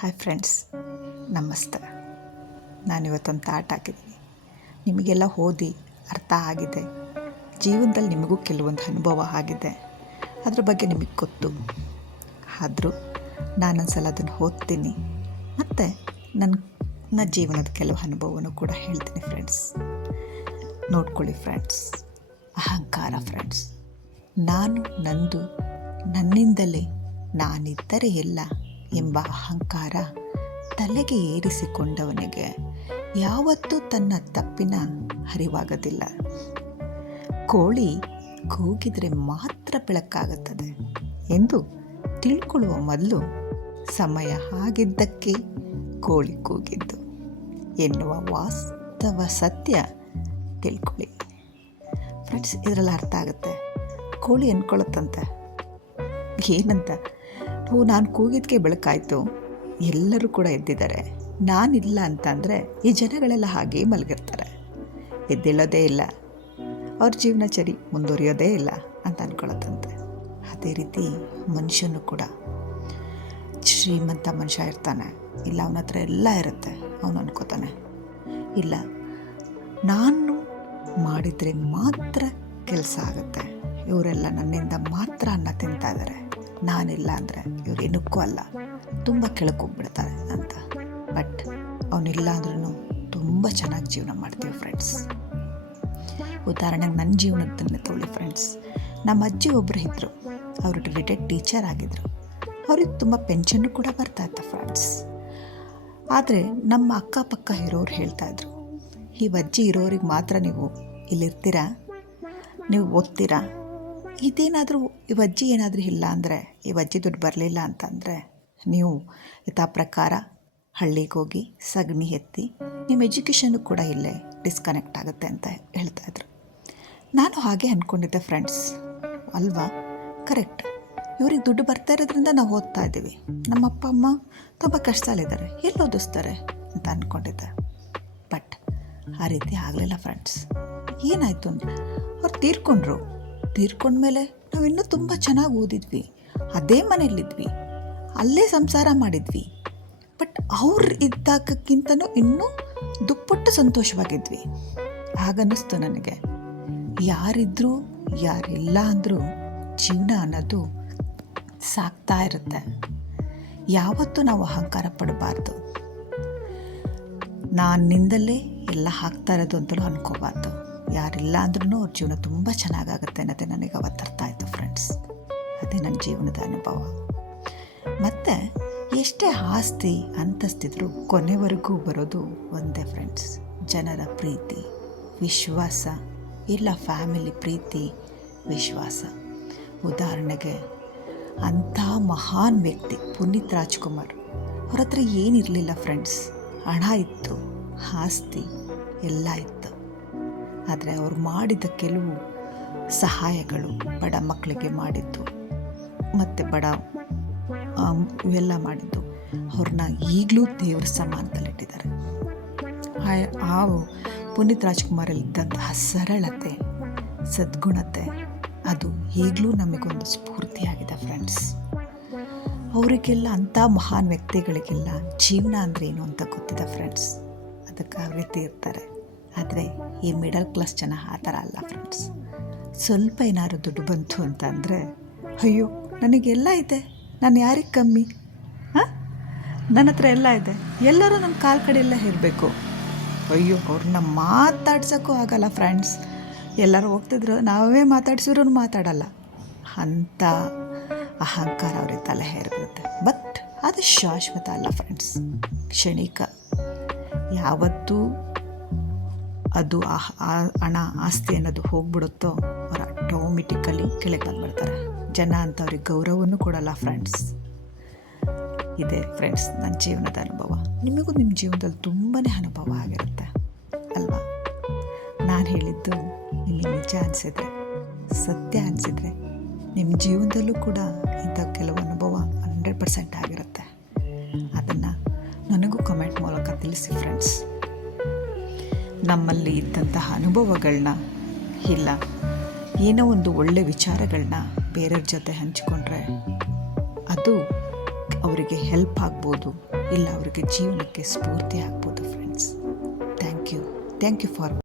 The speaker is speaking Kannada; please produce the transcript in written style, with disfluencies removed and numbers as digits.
ಹಾಯ್ ಫ್ರೆಂಡ್ಸ್, ನಮಸ್ತೆ. ನಾನಿವತ್ತೊಂದು ಥಾಟ್ ಹಾಕಿದ್ದೀನಿ. ನಿಮಗೆಲ್ಲ ಓದಿ ಅರ್ಥ ಆಗಿದೆ, ಜೀವನದಲ್ಲಿ ನಿಮಗೂ ಕೆಲವೊಂದು ಅನುಭವ ಆಗಿದೆ, ಅದ್ರ ಬಗ್ಗೆ ನಿಮಗೆ ಗೊತ್ತು. ಆದರೂ ನಾನೊಂದು ಸಲ ಅದನ್ನು ಓದ್ತೀನಿ ಮತ್ತು ನನ್ನ ಜೀವನದ ಕೆಲವು ಅನುಭವನೂ ಕೂಡ ಹೇಳ್ತೀನಿ ಫ್ರೆಂಡ್ಸ್. ನೋಡ್ಕೊಳ್ಳಿ ಫ್ರೆಂಡ್ಸ್. ಅಹಂಕಾರ ಫ್ರೆಂಡ್ಸ್. ನಾನು ನಂದು, ನನ್ನಿಂದಲೇ, ನಾನಿದ್ದರೆ ಎಲ್ಲ ಎಂಬ ಅಹಂಕಾರ ತಲೆಗೆ ಏರಿಸಿಕೊಂಡವನಿಗೆ ಯಾವತ್ತೂ ತನ್ನ ತಪ್ಪಿನ ಅರಿವಾಗೋದಿಲ್ಲ. ಕೋಳಿ ಕೂಗಿದರೆ ಮಾತ್ರ ಬೆಳಕಾಗುತ್ತದೆ ಎಂದು ತಿಳ್ಕೊಳ್ಳುವ ಮೊದಲು ಸಮಯ ಆಗಿದ್ದಕ್ಕೆ ಕೋಳಿ ಕೂಗಿದ್ದು ಎನ್ನುವ ವಾಸ್ತವ ಸತ್ಯ ತಿಳ್ಕೊಳ್ಳಿ ಫ್ರೆಂಡ್ಸ್. ಇದರಲ್ಲಿ ಅರ್ಥ ಆಗುತ್ತೆ. ಕೋಳಿ ಅಂದ್ಕೊಳ್ಳುತ್ತಂತೆ ಏನಂತ, ನಾನು ಕೂಗಿದ್ದಕ್ಕೆ ಬೆಳಕಾಯಿತು, ಎಲ್ಲರೂ ಕೂಡ ಎದ್ದಿದ್ದಾರೆ, ನಾನಿಲ್ಲ ಅಂತಂದರೆ ಈ ಜನಗಳೆಲ್ಲ ಹಾಗೇ ಮಲಗಿರ್ತಾರೆ, ಎದ್ದೇಳೋದೇ ಇಲ್ಲ, ಅವ್ರ ಜೀವನ ಸರಿ ಮುಂದುವರಿಯೋದೇ ಇಲ್ಲ ಅಂತ ಅಂದ್ಕೊಳ್ಳುತ್ತಂತೆ. ಅದೇ ರೀತಿ ಮನುಷ್ಯನು ಕೂಡ ಶ್ರೀಮಂತ ಮನುಷ್ಯ ಇರ್ತಾನೆ, ಇಲ್ಲ ಅವನ ಹತ್ರ ಎಲ್ಲ ಇರುತ್ತೆ, ಅವನು ಅನ್ಕೋತಾನೆ ಇಲ್ಲ ನಾನು ಮಾಡಿದರೆ ಮಾತ್ರ ಕೆಲಸ ಆಗುತ್ತೆ, ಇವರೆಲ್ಲ ನನ್ನಿಂದ ಮಾತ್ರ ಅನ್ನ ತಿಂತಾ ಇದ್ದಾರೆ, ನಾನಿಲ್ಲ ಅಂದರೆ ಇವ್ರು ಏನಕ್ಕೂ ಅಲ್ಲ, ತುಂಬ ಕೆಳಕೋಗ್ಬಿಡ್ತಾರೆ ಅಂತ. ಬಟ್ ಅವನಿಲ್ಲ ಅಂದ್ರೂ ತುಂಬ ಚೆನ್ನಾಗಿ ಜೀವನ ಮಾಡ್ತೀವಿ ಫ್ರೆಂಡ್ಸ್. ಉದಾಹರಣೆಗೆ ನನ್ನ ಜೀವನದನ್ನೇ ತಗೊಳ್ಳಿ ಫ್ರೆಂಡ್ಸ್. ನಮ್ಮ ಅಜ್ಜಿ ಒಬ್ಬರು ಇದ್ದರು, ಅವರು ರಿಟೈರ್ಡ್ ಟೀಚರ್ ಆಗಿದ್ದರು, ಅವ್ರಿಗೆ ತುಂಬ ಪೆನ್ಷನ್ನು ಕೂಡ ಬರ್ತಾಯಿತ್ತು ಫ್ರೆಂಡ್ಸ್. ಆದರೆ ನಮ್ಮ ಅಕ್ಕಪಕ್ಕ ಇರೋರು ಹೇಳ್ತಾಯಿದ್ರು, ಈ ಅಜ್ಜಿ ಇರೋರಿಗೆ ಮಾತ್ರ ನೀವು ಇಲ್ಲಿರ್ತೀರಾ, ನೀವು ಓದ್ತೀರಾ, ಇದೇನಾದರೂ ಈ ಅಜ್ಜಿ ಏನಾದರೂ ಇಲ್ಲ ಅಂದರೆ, ಈ ಅಜ್ಜಿ ದುಡ್ಡು ಬರಲಿಲ್ಲ ಅಂತಂದರೆ ನೀವು ಯಥಾ ಪ್ರಕಾರ ಹಳ್ಳಿಗೆ ಹೋಗಿ ಸಗಣಿ ಎತ್ತಿ ನಿಮ್ಮ ಎಜುಕೇಷನ್ನು ಕೂಡ ಇಲ್ಲೇ ಡಿಸ್ಕನೆಕ್ಟ್ ಆಗುತ್ತೆ ಅಂತ ಹೇಳ್ತಾಯಿದ್ರು. ನಾನು ಹಾಗೆ ಅಂದ್ಕೊಂಡಿದ್ದೆ ಫ್ರೆಂಡ್ಸ್. ಅಲ್ವಾ, ಕರೆಕ್ಟ್. ಇವ್ರಿಗೆ ದುಡ್ಡು ಬರ್ತಾ ಇರೋದ್ರಿಂದ ನಾವು ಓದ್ತಾ ಇದ್ದೀವಿ, ನಮ್ಮ ಅಪ್ಪ ಅಮ್ಮ ತುಂಬ ಕಷ್ಟದಲ್ಲಿದ್ದಾರೆ, ಎಲ್ಲಿ ಓದಿಸ್ತಾರೆ ಅಂತ ಅಂದ್ಕೊಂಡಿದ್ದೆ. ಬಟ್ ಆ ರೀತಿ ಆಗಲಿಲ್ಲ ಫ್ರೆಂಡ್ಸ್. ಏನಾಯಿತು ಅಂದರೆ ಅವ್ರು ತೀರ್ಕೊಂಡ್ಮೇಲೆ ನಾವು ಇನ್ನೂ ತುಂಬ ಚೆನ್ನಾಗಿ ಓದಿದ್ವಿ, ಅದೇ ಮನೇಲಿದ್ವಿ, ಅಲ್ಲೇ ಸಂಸಾರ ಮಾಡಿದ್ವಿ. ಬಟ್ ಅವ್ರು ಇದ್ದಾಗಕ್ಕಿಂತನೂ ಇನ್ನೂ ದುಪ್ಪಟ್ಟು ಸಂತೋಷವಾಗಿದ್ವಿ. ಹಾಗನ್ನಿಸ್ತು ನನಗೆ, ಯಾರಿದ್ರೂ ಯಾರಿಲ್ಲ ಅಂದರೂ ಜೀವನ ಅನ್ನೋದು ಸಾಕ್ತಾ ಇರುತ್ತೆ. ಯಾವತ್ತೂ ನಾವು ಅಹಂಕಾರ ಪಡಬಾರ್ದು. ನನ್ನಿಂದಲೇ ಎಲ್ಲ ಆಗ್ತಾ ಇರೋದು ಅಂತಲೂ ಅನ್ಕೋಬಾರ್ದು. ಯಾರಿಲ್ಲ ಅಂದ್ರೂ ಅವ್ರ ಜೀವನ ತುಂಬ ಚೆನ್ನಾಗಾಗುತ್ತೆ ಅನ್ನೋದೇ ನನಗೆ ಅವತ್ತು ಅರ್ಥ ಆಯಿತು ಫ್ರೆಂಡ್ಸ್. ಅದೇ ನನ್ನ ಜೀವನದ ಅನುಭವ. ಮತ್ತು ಎಷ್ಟೇ ಆಸ್ತಿ ಅಂತಸ್ತಿದ್ರು ಕೊನೆವರೆಗೂ ಬರೋದು ಒಂದೇ ಫ್ರೆಂಡ್ಸ್, ಜನರ ಪ್ರೀತಿ ವಿಶ್ವಾಸ, ಇಲ್ಲ ಫ್ಯಾಮಿಲಿ ಪ್ರೀತಿ ವಿಶ್ವಾಸ. ಉದಾಹರಣೆಗೆ ಅಂಥ ಮಹಾನ್ ವ್ಯಕ್ತಿ ಪುನೀತ್ ರಾಜ್ಕುಮಾರ್, ಅವ್ರ ಹತ್ರ ಏನಿರಲಿಲ್ಲ ಫ್ರೆಂಡ್ಸ್, ಹಣ ಇತ್ತು, ಆಸ್ತಿ ಎಲ್ಲ ಇತ್ತು. ಆದರೆ ಅವ್ರು ಮಾಡಿದ ಕೆಲವು ಸಹಾಯಗಳು, ಬಡ ಮಕ್ಕಳಿಗೆ ಮಾಡಿದ್ದು ಮತ್ತು ಬಡ ಇವೆಲ್ಲ ಮಾಡಿದ್ದು, ಅವ್ರನ್ನ ಈಗಲೂ ದೇವ್ರ ಸಮಾನದಲ್ಲಿಟ್ಟಿದ್ದಾರೆ. ಆ ಪುನೀತ್ ರಾಜ್ಕುಮಾರಲ್ಲಿದ್ದಂತಹ ಸರಳತೆ, ಸದ್ಗುಣತೆ ಅದು ಈಗಲೂ ನಮಗೊಂದು ಸ್ಫೂರ್ತಿಯಾಗಿದೆ ಫ್ರೆಂಡ್ಸ್. ಅವರಿಗೆಲ್ಲ ಅಂಥ ಮಹಾನ್ ವ್ಯಕ್ತಿಗಳಿಗೆಲ್ಲ ಜೀವನ ಅಂದರೆ ಏನು ಅಂತ ಗೊತ್ತಿದೆ ಫ್ರೆಂಡ್ಸ್. ಅದಕ್ಕೆ ಆ ರೀತಿ ಇರ್ತಾರೆ. ಆದರೆ ಈ ಮಿಡಲ್ ಕ್ಲಾಸ್ ಜನ ಆ ಥರ ಅಲ್ಲ ಫ್ರೆಂಡ್ಸ್. ಸ್ವಲ್ಪ ಏನಾದ್ರು ದುಡ್ಡು ಬಂತು ಅಂತ ಅಂದರೆ, ಅಯ್ಯೋ ನನಗೆಲ್ಲ ಇದೆ, ನಾನು ಯಾರಿಗೆ ಕಮ್ಮಿ, ನನ್ನ ಹತ್ರ ಎಲ್ಲ ಇದೆ, ಎಲ್ಲರೂ ನನ್ನ ಕಾಲು ಕಡೆ ಎಲ್ಲ ಇರಬೇಕು, ಅಯ್ಯೋ ಅವ್ರನ್ನ ಮಾತಾಡ್ಸೋಕ್ಕೂ ಆಗಲ್ಲ ಫ್ರೆಂಡ್ಸ್. ಎಲ್ಲರೂ ಹೋಗ್ತಿದ್ರು, ನಾವೇ ಮಾತಾಡ್ಸಿದ್ರು ಮಾತಾಡಲ್ಲ, ಅಂಥ ಅಹಂಕಾರ ಅವ್ರಿಗೆ ತಲೆ ಹೇರಿರುತ್ತೆ. ಬಟ್ ಅದು ಶಾಶ್ವತ ಅಲ್ಲ ಫ್ರೆಂಡ್ಸ್, ಕ್ಷಣಿಕ. ಯಾವತ್ತೂ ಅದು ಹಣ ಆಸ್ತಿ ಅನ್ನೋದು ಹೋಗ್ಬಿಡುತ್ತೋ ಅವ್ರು ಆಟೋಮೆಟಿಕಲಿ ಕೆಳಗೆ ಬಂದುಬಿಡ್ತಾರೆ. ಜನ ಅಂತ ಅವ್ರಿಗೆ ಗೌರವವನ್ನು ಕೊಡಲ್ಲ ಫ್ರೆಂಡ್ಸ್. ಇದೆ ಫ್ರೆಂಡ್ಸ್ ನನ್ನ ಜೀವನದ ಅನುಭವ. ನಿಮಗೂ ನಿಮ್ಮ ಜೀವನದಲ್ಲಿ ತುಂಬಾ ಅನುಭವ ಆಗಿರುತ್ತೆ ಅಲ್ವಾ? ನಾನು ಹೇಳಿದ್ದು ನಿಮಗೆ ನಿಜ ಅನಿಸಿದ್ರೆ, ಸತ್ಯ ಅನಿಸಿದ್ರೆ, ನಿಮ್ಮ ಜೀವನದಲ್ಲೂ ಕೂಡ ಇಂಥ ಕೆಲವು ಅನುಭವ 100% ಆಗಿರುತ್ತೆ. ಅದನ್ನು ನನಗೂ ಕಮೆಂಟ್ ಮೂಲಕ ತಿಳಿಸಿ ಫ್ರೆಂಡ್ಸ್. ನಮ್ಮಲ್ಲಿ ಇದ್ದಂತಹ ಅನುಭವಗಳನ್ನ, ಇಲ್ಲ ಏನೋ ಒಂದು ಒಳ್ಳೆ ವಿಚಾರಗಳನ್ನ ಬೇರೆಯವ್ರ ಜೊತೆ ಹಂಚಿಕೊಂಡ್ರೆ ಅದು ಅವರಿಗೆ ಹೆಲ್ಪ್ ಆಗ್ಬೋದು, ಇಲ್ಲ ಅವರಿಗೆ ಜೀವನಕ್ಕೆ ಸ್ಫೂರ್ತಿ ಆಗ್ಬೋದು ಫ್ರೆಂಡ್ಸ್. Thank you for